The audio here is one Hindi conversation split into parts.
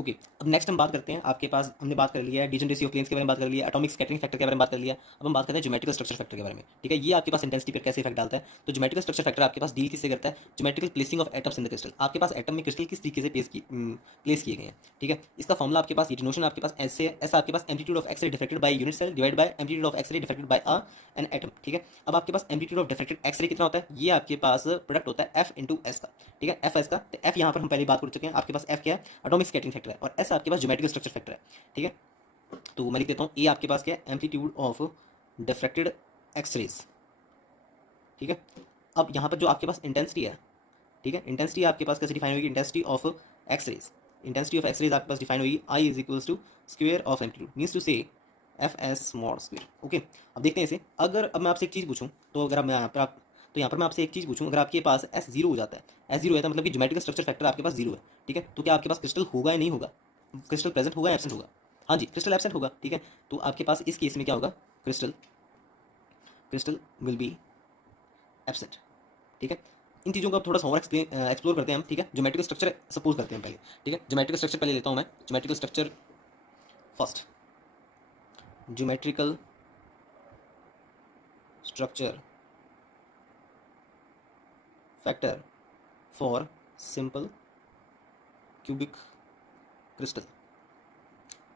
ओके, अब नेक्स्ट हम बात करते हैं, आपके पास हमने बात कर लिया है डिजनरेसी ऑफ प्लेन्स के बारे में बात कर लिया, एटॉमिक स्कैटरिंग फैक्टर के बारे में बात कर लिया। अब हम बात करते हैं ज्योमेट्रिकल स्ट्रक्चर फैक्टर के बारे में, ठीक है। ये आपके पास इंटेंसिटी पर कैसे इफेक्ट डालता है। तो ज्योमेट्रिकल स्ट्रक्चर फैक्टर आपके पास डील किससे करता है, geometrical placing of atoms in the crystal. आपके पास एटम में क्रिस्टल किस तरीके से प्लेस किए गए हैं, ठीक है। इसका फॉर्मुला आपके पास, ये डिनोशन आपके पास ऐसे है, ऐसा आपके पास amplitude of X ray diffracted by unit cell divide by amplitude of X ray diffracted by an atom, ठीक है। अब आपके पास amplitude of diffracted X ray कितना होता है, ये आपके पास प्रोडक्ट होता है एफ इंटू एस का, ठीक है। एफ एस का, तो एफ यहाँ पर हम पहले बात कर चुके हैं, आपके पास एफ क्या है, एटॉमिक स्कैटरिंग फैक्टर है, और एस आपके पास ज्योमेट्रिकल स्ट्रक्चर फैक्टर है, ठीक है। तो मैं लिख देता हूँ, ए आपके पास क्या है, एम्पलीट्यूड ऑफ डिफ्रेक्टेड एक्सरेज, ठीक है। अब यहाँ पर जो आपके पास इंटेंसिटी है, ठीक है, इंटेंसिटी आपके पास कैसे डिफाइन होगी, intensity of X rays, intensity of X rays आपके पास डिफाइन होगी I is equals to square of amplitude, means to से F S mod square, okay. अब देखते हैं इसे, अगर अब मैं आपसे एक चीज़ पूछूं, तो अगर मैं यहाँ पर आप तो यहाँ पर मैं आपसे एक चीज़ पूछूं, अगर आपके पास एस जीरो हो जाता है, एस जीरो है तो मतलब कि ज्योमेट्रिकल स्ट्रक्चर फैक्टर आपके पास जीरो है, ठीक है। तो क्या आपके पास क्रिस्टल होगा या नहीं होगा, क्रिस्टल प्रेजेंट होगा या एब्सेंट होगा, हाँ जी क्रिस्टल एब्सेंट होगा, ठीक है। तो आपके पास इस केस में क्या होगा, crystal crystal will be absent, ठीक है। इन चीज़ों को अब थोड़ा सा और एक्सप्लोर करते हैं हम, ठीक है। ज्योमेट्रिकल स्ट्रक्चर सपोज करते हैं पहले, ठीक है। ज्योमेट्रिकल स्ट्रक्चर पहले लेता हूँ मैं, geometrical structure first, geometrical structure factor for simple cubic crystal.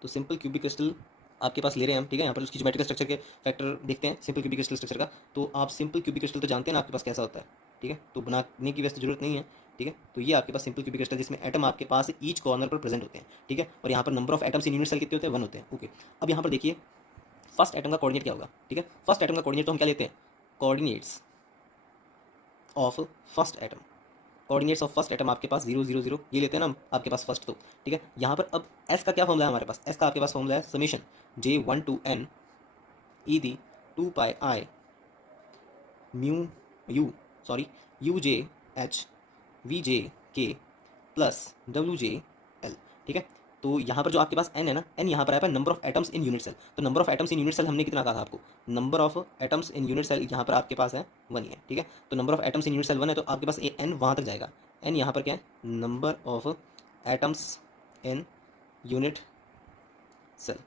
तो सिंपल क्यूबिक क्रिस्टल आपके पास ले रहे हैं हम, ठीक है। यहाँ पर उसकी ज्योमेट्रिकल स्ट्रक्चर के फैक्टर देखते हैं सिंपल क्यूबिक क्रिस्टल स्ट्रक्चर का। तो आप सिंपल क्यूबिक क्रिस्टल तो जानते हैं ना आपके पास कैसा होता है, ठीक है। तो बनाने की वैसे जरूरत नहीं है, ठीक है। तो ये आपके पास सिंपल क्यूबिक क्रिस्टल जिसमें एटम आपके पास ईच कॉर्नर पर प्रेजेंट होते हैं, ठीक है। और यहाँ पर number of atoms in unit cell कितने होते हैं, 1 होते हैं, ओके। अब यहाँ पर देखिए फर्स्ट एटम का कोऑर्डिनेट क्या होगा, ठीक है। फर्स्ट एटम का कोऑर्डिनेट तो हम क्या लेते हैं, coordinates of first atom, coordinates of first atom आपके पास 0 0 0 ये लेते हैं ना हम आपके पास फर्स्ट, तो ठीक है। यहाँ पर अब एस का क्या फॉर्मूला है हमारे पास, एस का आपके पास फॉर्मूला है summation J1 to n e the 2 pi I mu U sorry U J H V J K plus W J L, ठीक है। तो यहाँ पर जो आपके पास n है ना, n यहाँ पर आया है number of atoms in unit cell. तो number of atoms in unit cell हमने कितना कहा था आपको, number of atoms in unit cell यहाँ पर आपके पास है 1 ही है, ठीक है। तो number of atoms in unit cell 1 है, तो आपके पास n वहाँ तक जाएगा, n यहाँ पर क्या है, number of atoms in unit cell,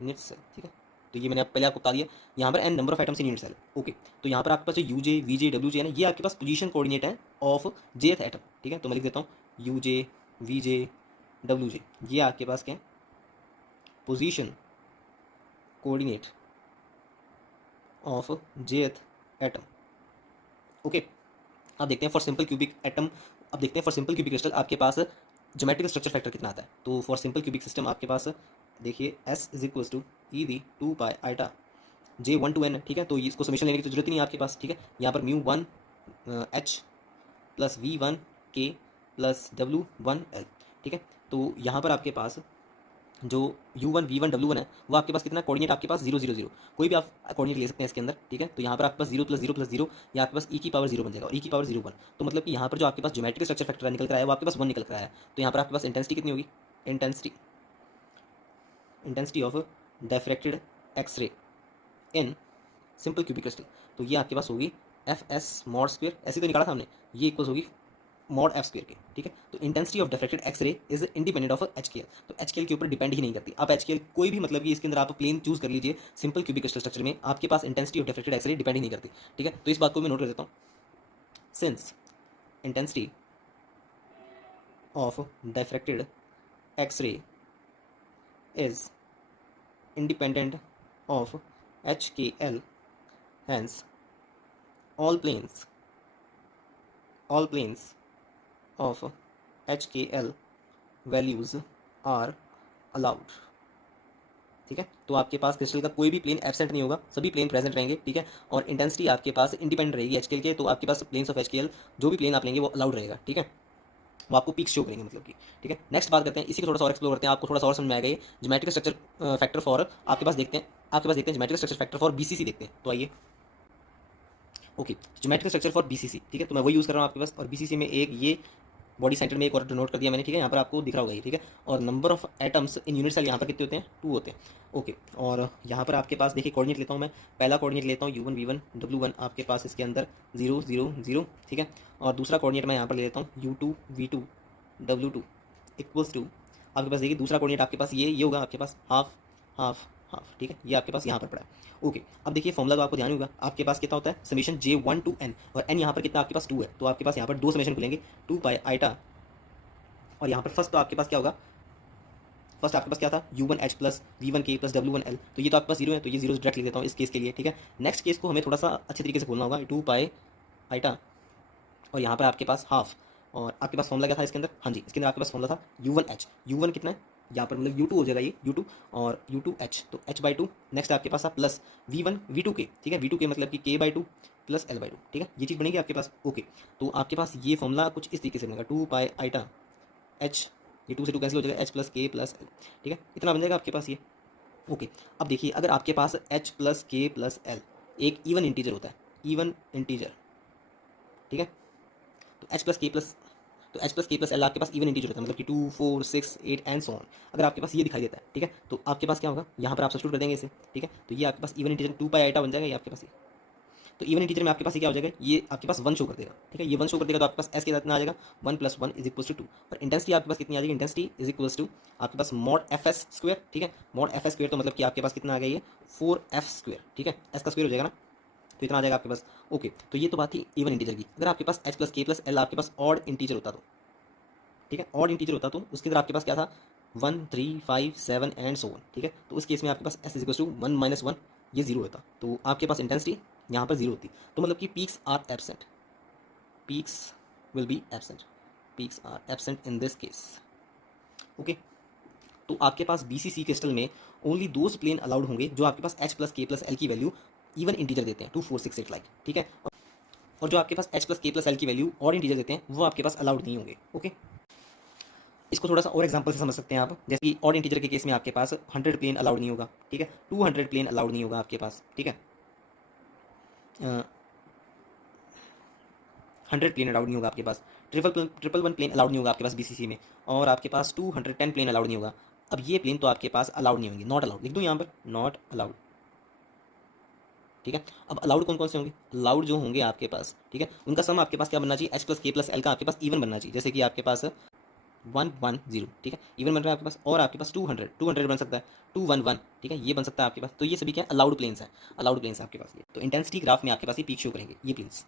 unit cell, ठीक है। तो ये मैंने पहले आपको बता दिया, यहाँ पर n number of atoms in unit cell, okay. तो यहाँ पर आपके पास जो U J V J W J है ना, ये आपके पास पोजीशन कोऑर्डिनेट है ऑफ जेथ एटम, ठीक है। तो मैं लिख देता हूँ U J V J W J, ये आपके पास क्या है, position coordinate of jth atom, okay. अब देखते हैं फॉर सिंपल क्यूबिक एटम, अब देखते हैं फॉर सिंपल क्यूबिक क्रिस्टल आपके पास ज्योमेट्रिकल स्ट्रक्चर फैक्टर कितना आता है। तो फॉर सिंपल क्यूबिक सिस्टम आपके पास देखिए S is equals to E the 2 pi iota J1 to n, ठीक है। तो इसको समीशन लेने की तो जरूरत ही नहीं है आपके पास, ठीक है। यहाँ पर म्यू 1 एच प्लस V1 के प्लस W1 L, ठीक है। तो यहाँ पर आपके पास जो U1 V1 W1 है वो आपके पास कितना कोऑर्डिनेट आपके पास 0 0 0, कोई भी आप कोऑर्डिनेट ले सकते हैं इसके अंदर, ठीक है। तो यहाँ पर आपके पास 0 प्लस 0 प्लस 0 या आपके पास e की पावर 0 बन जाएगा, और e की पावर 0 1, तो मतलब कि यहाँ पर जो आपके पास ज्योमेट्रिकल स्ट्रक्चर फैक्टर निकल कर आया है वो आपके पास 1 निकल कर आया है। तो यहाँ पर आपके पास इंटेंसिटी कितनी होगी, intensity of diffracted X-ray in simple cubic crystal, तो ये आपके पास होगी एफ एस मॉड स्क्वेयर, ऐसे तो निकाला था हमने, ये इक्वल्स होगी मॉड एफ स्क्वेयर के, ठीक है। तो intensity of diffracted X-ray is independent of H K L, तो एच के एल के ऊपर डिपेंड ही नहीं करती। आप एच के एल कोई भी मतलब कि इसके अंदर आप प्लेन चूज कर लीजिए, सिंपल क्यूबिक क्रिस्टल स्ट्रक्चर में आपके पास intensity of diffracted X ray depend ही नहीं करती, ठीक है। तो इस बात को मैं नोट कर देता हूँ, since intensity of diffracted X-ray is independent of HKL, hence all planes of HKL values are allowed, ठीक है। तो आपके पास क्रिस्टल का कोई भी प्लेन एब्सेंट नहीं होगा, सभी प्लेन प्रेजेंट रहेंगे, ठीक है। और इंटेंसिटी आपके पास इंडिपेंडेंट रहेगी एचकेएल के, तो आपके पास प्लेन्स ऑफ एचकेएल जो भी प्लेन आप लेंगे वो अलाउड रहेगा, ठीक है। वो आपको पीक शो करेंगे मतलब कि, ठीक है। नेक्स्ट बात करते हैं, इसी को थोड़ा सा और एक्सप्लोर करते हैं, आपको थोड़ा सा और समझ में आएगा ये ज्योमेट्रिकल स्ट्रक्चर फैक्टर फॉर आपके पास देखते हैं, geometrical structure factor for BCC देखते हैं। तो आइए, okay, geometrical structure for BCC, ठीक है। तो मैं वही यूज़ कर रहा हूँ आपके पास, और बीसीसी में एक ये बॉडी सेंटर में एक और नोट कर दिया मैंने, ठीक है। यहाँ पर आपको दिख रहा होगा ये, ठीक है। और number of atoms in unit cell यहाँ पर कितने होते हैं, 2 होते हैं, ओके। और यहाँ पर आपके पास देखिए कोऑर्डिनेट लेता हूँ मैं, पहला कोऑर्डिनेट लेता हूँ U1 V1 W1 आपके पास इसके अंदर 0 0 0, ठीक है। और दूसरा कोऑर्डिनेट मैं यहाँ पर ले लेता हूँ U2 V2 W2, equals to आपके पास देखिए दूसरा कोऑर्डिनेट आपके पास ये होगा आपके पास हाफ हाफ हाफ, ठीक है, ये आपके पास यहाँ पर पड़ा है। ओके, अब देखिए फॉर्मूला तो आपको ध्यान होगा, आपके पास कितना होता है समीशन J1 to n, और n यहाँ पर कितना आपके पास 2 है, तो आपके पास यहाँ पर दो समीशन खुलेंगे 2 पाई आइटा, और यहाँ पर फर्स्ट तो आपके पास क्या होगा, फर्स्ट आपके पास क्या था u1h plus v1k plus w1l, तो ये तो आपके पास जीरो है, तो ये जीरो डायरेक्ट लिख देता हूँ इस केस के लिए, ठीक है। नेक्स्ट केस को हमें थोड़ा सा अच्छे तरीके से खोलना होगा, 2 पाई आइटा, और यहाँ पर आपके पास हाफ, और आपके पास फॉर्मूला क्या था इसके अंदर, हाँ जी इसके अंदर आपके पास फॉर्मूला था u1h, u1 कितना है यहाँ पर मतलब u2 हो जाएगा ये u2, और u2h तो h/2, नेक्स्ट आपके पास प्लस v1 v2k, ठीक है, v2k मतलब कि k/2 प्लस l/2, ठीक है, ये चीज़ बनेगी आपके पास। ओके, तो आपके पास ये फॉर्मूला कुछ इस तरीके से बनेगा 2 पाई आइटा h, ये 2 से 2 कैंसिल हो जाएगा, h plus k plus l, ठीक है, इतना बन जाएगा आपके पास ये। ओके, अब देखिए अगर आपके पास h plus k plus l एक इवन इंटीजर होता है, इवन इंटीजर, ठीक है, तो h plus k plus l आपके पास इवन इंटीजर होता है, मतलब कि 2 4 6 8 एंड सो ऑन। अगर आपके पास ये दिखाई देता है, ठीक है, तो आपके पास क्या होगा, यहाँ पर आप सब्स्टिट्यूट कर देंगे इसे, ठीक है, तो ये आपके पास इवन इंटीजर 2 पाई आइटा बन जाएगा ये आपके पास ये। तो इवन इंटीजर में आपके पास ये क्या हो जाएगा, ये आपके पास 1 शो कर देगा, ठीक है, ये 1 शो कर देगा, तो आपके पास s के साथ कितना आ जाएगा 1 + 1 = 2, और इंटेंसिटी आपके पास कितनी आ जाएगी, इंटेंसिटी इज इक्वल्स टू आपके पास मॉड fs स्क्वायर, ठीक है, मॉड fs स्क्वायर तो मतलब कि आपके पास कितना आ गया ये 4f स्क्वायर, ठीक है, s का स्क्वायर हो जाएगा ना, तो इतना आ जाएगा आपके पास। ओके, तो ये तो बात थी इवन इंटीजर की। अगर आपके पास h plus k plus l आपके पास ऑड इंटीजर होता तो, ठीक है, ऑड इंटीजर होता तो उसके अंदर आपके पास क्या था 1 3 5 7 एंड सो ऑन, ठीक है, तो उस केस में आपके पास s इज इक्वल टू 1 - 1, ये जीरो होता, तो आपके पास इंटेंसिटी यहाँ पर जीरो होती, तो मतलब कि peaks are absent, peaks will be absent, peaks are absent in this case. Okay, तो आपके पास BCC क्रिस्टल में ओनली दोज प्लेन अलाउड होंगे जो आपके पास h plus k plus l की वैल्यू इवन इंटीजर देते हैं 2 4 6 8 लाइक, ठीक है, और जो आपके पास h plus k plus l की वैल्यू और इंटीजर देते हैं वो आपके पास अलाउड नहीं होंगे। ओके, इसको थोड़ा सा और एग्जांपल से समझ सकते हैं आप, जैसे कि ऑड इंटीजर के केस में आपके पास 100 प्लेन अलाउड नहीं होगा, ठीक है, 200 प्लेन अलाउड नहीं होगा आपके पास, ठीक है, 100 प्लेन अलाउड नहीं होगा आपके पास, 111 प्लेन अलाउड नहीं होगा आपके पास BCC में, और आपके पास 210 प्लेन अलाउड नहीं होगा। अब ये प्लेन तो आपके पास अलाउड नहीं होंगे, नॉट अलाउड लिख दूँ यहाँ पर, नॉट अलाउड, ठीक है। अब अलाउड कौन कौन से होंगे, अलाउड जो होंगे आपके पास, ठीक है, उनका सम आपके पास क्या बनना चाहिए, h plus k plus l का आपके पास इवन बनना चाहिए, जैसे कि आपके पास 110, ठीक है, इवन बन रहा है आपके पास, और आपके पास 200 बन सकता है, 211, ठीक है, ये बन सकता है आपके पास, तो ये सभी क्या अलाउड प्लेन्स हैं, अलाउड प्लेन्स आपके पास ये। तो इंटेंसिटी ग्राफ में आपके पास ये पीक शो करेंगे ये प्लेन्स।